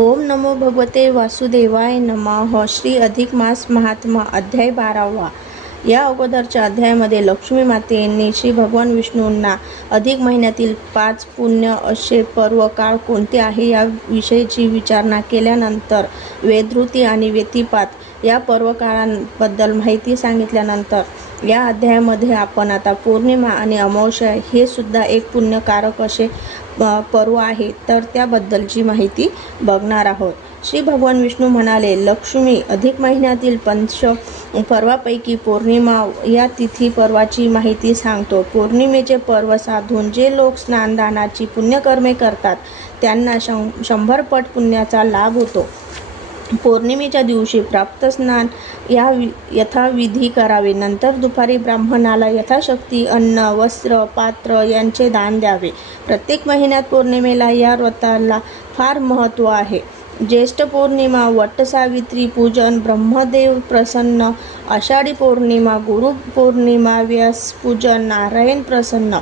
ओम नमो भगवते वासुदेवाय नमः। श्री अधिक मास महात्मा अध्याय 12वा। या अगोदरच्या अध्यायामध्ये लक्ष्मी मातेने श्री भगवान विष्णूंना अधिक महिन्यातील 5 पुण्य असे पर्व काळ कोणते आहे या विषयीची विचारणा केल्यानंतर वेदधृती आणि व्यतिपात या पर्व काळांबद्दल माहिती सांगितल्यानंतर या अध्यायामध्ये आपण आता पौर्णिमा आणि अमावस्या हे सुद्धा एक पुण्यकारक असे पर्व आहे तर त्याबद्दलची माहिती बघणार आहोत। श्री भगवान विष्णू म्हणाले, लक्ष्मी अधिक महिन्यातील पर्वापैकी पौर्णिमा या तिथी पर्वाची माहिती सांगतो। पौर्णिमेचे पर्व साधून जे लोक स्नानदानाची पुण्यकर्मे करतात त्यांना 100 पट पुण्याचा लाभ होतो। पौर्णिमेच्या दिवशी प्राप्त स्नान यथाविधी करावे। नंतर दुपारी ब्राह्मणाला यथाशक्ती अन्न, वस्त्र, पात्र यांचे दान द्यावे। प्रत्येक महिन्यात पौर्णिमेला या व्रताला फार महत्त्व आहे। ज्येष्ठ पौर्णिमा वटसावित्री पूजन, ब्रह्मदेव प्रसन्न, आषाढी पौर्णिमा गुरु पौर्णिमा व्यास पूजन, नारायण प्रसन्न,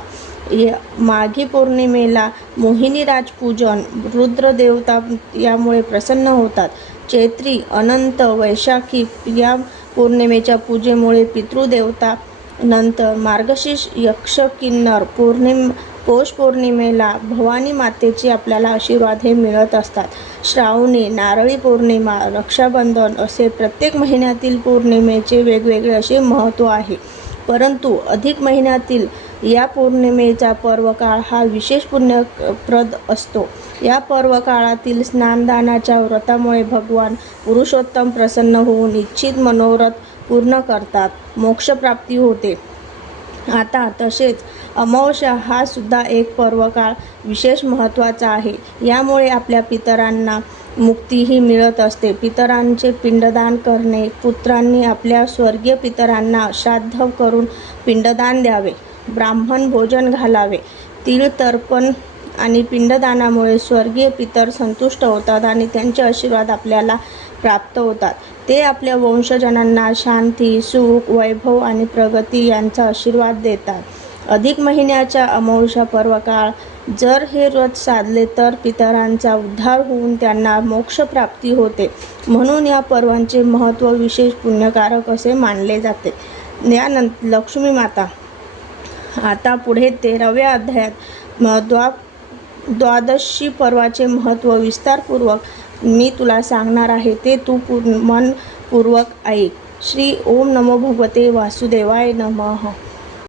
माघी पौर्णिमेला मोहिनीराज पूजन, रुद्रदेवता यामुळे प्रसन्न होतात। चैत्री अनंत, वैशाखी या पौर्णिमेच्या पूजेमुळे पितृदेवता, नंतर मार्गशीर्ष यक्ष किन्नर, पौष पौर्णिमेला भवानी मातेचे आपल्याला आशीर्वाद हे मिळत असतात। श्रावणी, नारळी पौर्णिमा, रक्षाबंधन असे प्रत्येक महिन्यातील पौर्णिमेचे वेगवेगळे असे महत्त्व आहे। परंतु अधिक महिन्यातील या पौर्णिमेचा पर्वकाळ हा विशेष पुण्यप्रद असतो। या पर्वकाळातील स्नानदानाच्या व्रतामुळे भगवान पुरुषोत्तम प्रसन्न होऊन इच्छित मनोरथ पूर्ण करतात, मोक्षप्राप्ती होते। आता तसेच अमावस्या हा सुद्धा एक पर्वकाळ विशेष महत्त्वाचा आहे। यामुळे आपल्या पितरांना मुक्तीही मिळत असते। पितरांचे पिंडदान करणे, पुत्रांनी आपल्या स्वर्गीय पितरांना श्राद्ध करून पिंडदान द्यावे, ब्राह्मण भोजन घालावे। तीळ तर्पण आणि पिंडदानामुळे स्वर्गीय पितर संतुष्ट होतात आणि त्यांचे आशीर्वाद आपल्याला प्राप्त होतात। ते आपल्या वंशजांना शांती, सुख, वैभव आणि प्रगती यांचा आशीर्वाद देतात। अधिक महिन्याच्या अमावस्या पर्वकाळ जर हे व्रत साधले तर पितरांचा उद्धार होऊन त्यांना मोक्षप्राप्ती होते। म्हणून या पर्वांचे महत्त्व विशेष पुण्यकारक असे मानले जाते। यानंतर लक्ष्मी माता आता पुढे 13व्या अध्यायात द्वादशी पर्वाचे महत्त्व विस्तारपूर्वक मी तुला सांगणार आहे, ते तू मनपूर्वक ऐक। श्री ओम नमो भगवते वासुदेवाय नमः।